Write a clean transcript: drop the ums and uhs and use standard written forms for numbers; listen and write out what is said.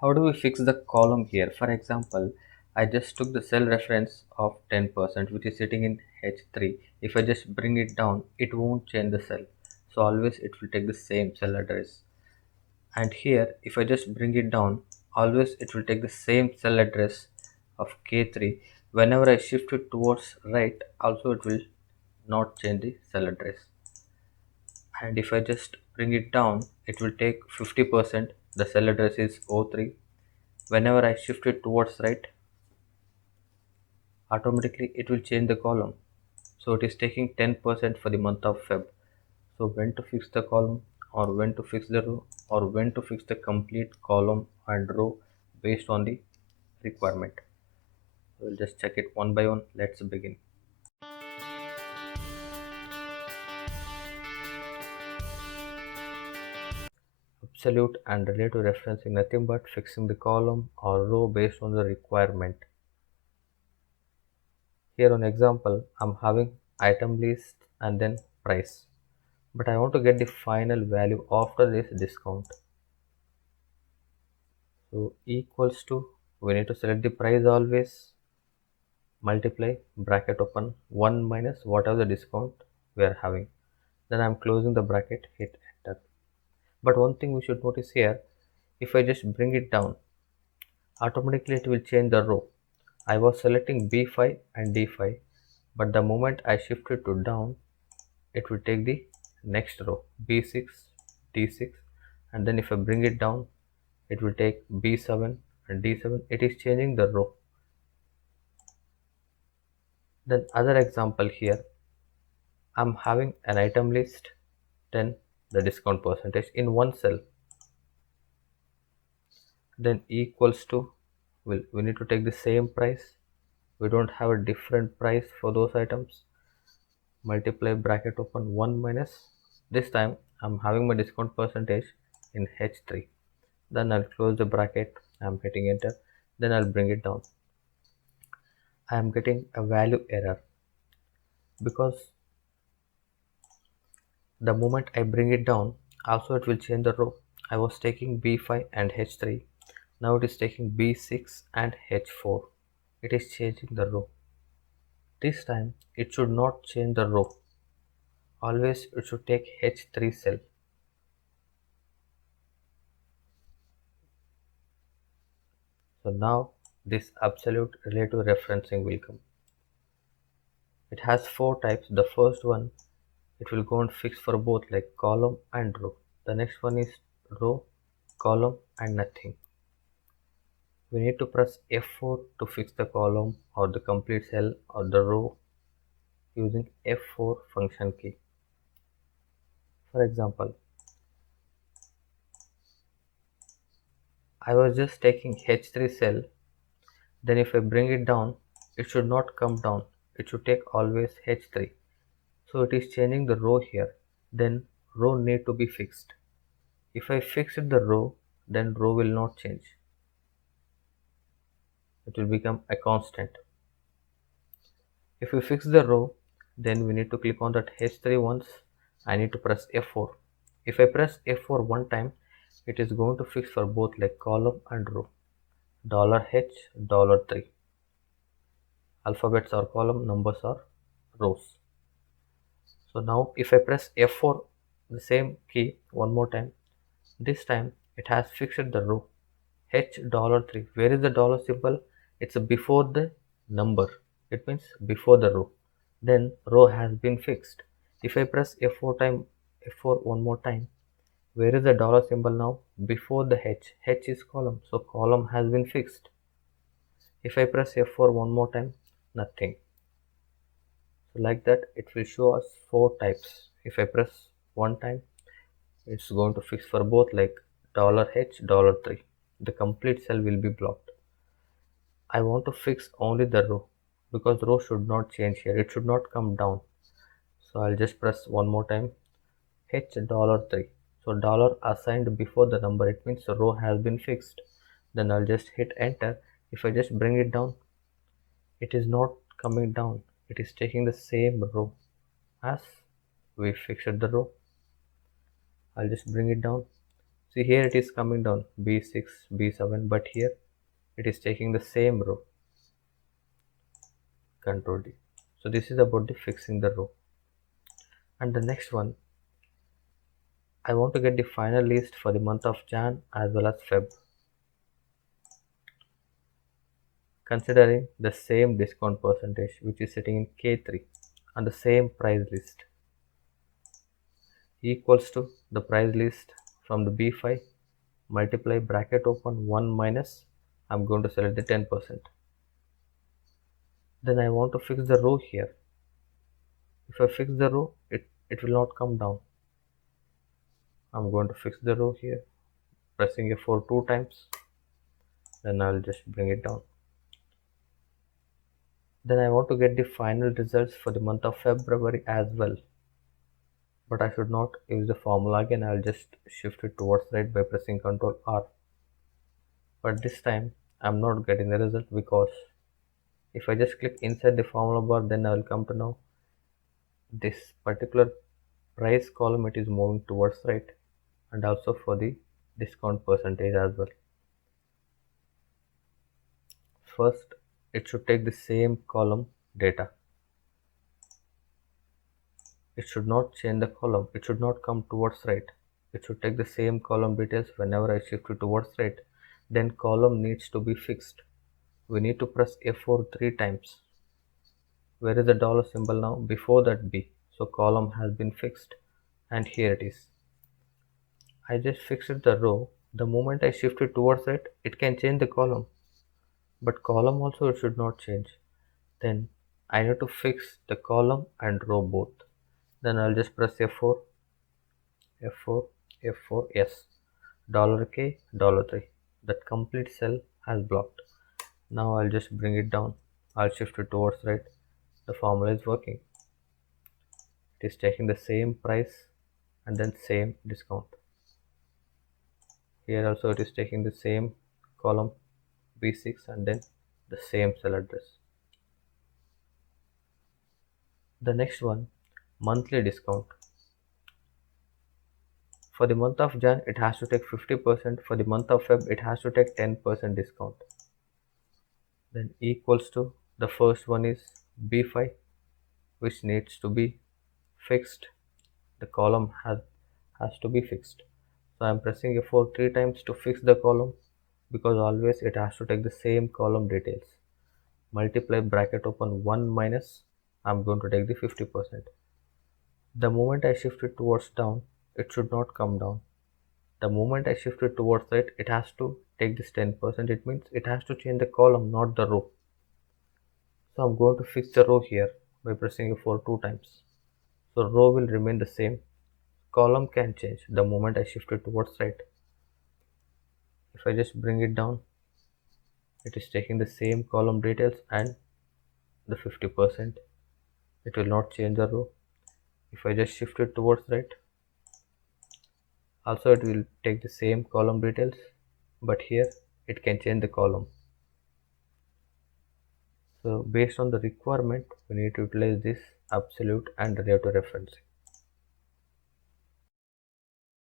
How do we fix the column here? For example, I just took the cell reference of 10% which is sitting in H3. If I just bring it down, it won't change the cell. So always it will take the same cell address. And here, if I just bring it down, always it will take the same cell address of K3. Whenever I shift it towards right, also it will not change the cell address. And if I just bring it down, it will take 50%. The cell address is O3. Whenever I shift it towards right, automatically it will change the column. So it is taking 10% for the month of Feb. So when to fix the column, or when to fix the row, or when to fix the complete column and row based on the requirement. We'll just check it one by one. Let's begin. Absolute and relative referencing nothing but fixing the column or row based on the requirement. Here on example, I'm having item list and then price. But I want to get the final value after this discount. So equals to, we need to select the price always, multiply, bracket open, 1 minus whatever the discount we are having. Then I'm closing the bracket, hit enter. But one thing we should notice here, if I just bring it down, automatically it will change the row. I was selecting B5 and D5, but the moment I shift it to down, it will take the next row, B6, D6, and then if I bring it down, it will take B7 and D7. It is changing the row. Then other example here, I'm having an item list, then the discount percentage in one cell, then equals to, we need to take the same price. We don't have a different price for those items. Multiply, bracket open, 1 minus. This time I'm having my discount percentage in H3. Then I'll close the bracket. I'm hitting enter. Then I'll bring it down. I am getting a value error because the moment I bring it down, also it will change the row. I was taking B5 and H3. Now it is taking B6 and H4. It is changing the row. This time it should not change the row. Always it should take H3 cell. So now this absolute relative referencing will come. It has 4 types. The first one, it will go and fix for both like column and row. The next one is row, column and nothing. We need to press F4 to fix the column or the complete cell or the row using F4 function key. For example, I was just taking H3 cell, then if I bring it down, it should not come down. It should take always H3. So it is changing the row here. Then row need to be fixed. If I fix it the row, then row will not change. It will become a constant. If we fix the row, then we need to click on that H3 once. I need to press F4. If I press F4 one time, it is going to fix for both like column and row. $H, $3. Alphabets are column, numbers are rows. So now if I press F4, the same key one more time, this time it has fixed the row. $3. Where is the dollar symbol? It's before the number. It means before the row. Then row has been fixed. If I press F4 one more time, where is the dollar symbol now? Before the H. H is column. So column has been fixed. If I press F4 one more time, nothing. So like that, it will show us 4 types. If I press one time, it's going to fix for both like $H, $3. The complete cell will be blocked. I want to fix only the row because row should not change here. It should not come down. So I'll just press one more time H, $3. So dollar assigned before the number, it means the row has been fixed. Then I'll just hit enter. If I just bring it down, it is not coming down. It is taking the same row as we fixed the row. I'll just bring it down. See, here it is coming down B6, B7, but here it is taking the same row, Control D. So this is about the fixing the row. And the next one, I want to get the final list for the month of Jan as well as Feb, considering the same discount percentage which is sitting in K3 and the same price list equals to the price list from the B5 multiply bracket open 1 minus, I'm going to select the 10%. Then I want to fix the row here. If I fix the row, it will not come down. I'm going to fix the row here, pressing F4 two times, then I'll just bring it down. Then I want to get the final results for the month of February as well. But I should not use the formula again, I'll just shift it towards right by pressing Ctrl R. But this time I'm not getting the result because if I just click inside the formula bar, then I will come to know this particular price column, it is moving towards right, and also for the discount percentage as well. First, it should take the same column data. It should not change the column. It should not come towards right. It should take the same column details whenever I shift it towards right. Then column needs to be fixed. We need to press F4 three times. Where is the dollar symbol now? Before that B. So column has been fixed, and here it is. I just fixed the row. The moment I shift it towards right, it can change the column. But column also it should not change. Then I need to fix the column and row both. Then I'll just press F4, F4, F4, yes, $K, $3. That complete cell has blocked. Now I'll just bring it down. I'll shift it towards right. The formula is working. It is taking the same price and then same discount. Here also it is taking the same column B6 and then the same cell address. The next one, monthly discount. For the month of Jan, it has to take 50%. For the month of Feb, it has to take 10% discount. Then equals to, the first one is B5, which needs to be fixed. The column has to be fixed. So I'm pressing F4 three times to fix the column, because always it has to take the same column details. Multiply bracket open 1 minus, I'm going to take the 50%. The moment I shift it towards down, it should not come down. The moment I shift it towards right, it has to take this 10%. It means it has to change the column, not the row. So I'm going to fix the row here by pressing F4 two times. So row will remain the same. Column can change the moment I shift it towards right. If I just bring it down, it is taking the same column details and the 50%. It will not change the row. If I just shift it towards right, also it will take the same column details, but here it can change the column. So based on the requirement, we need to utilize this absolute and relative referencing.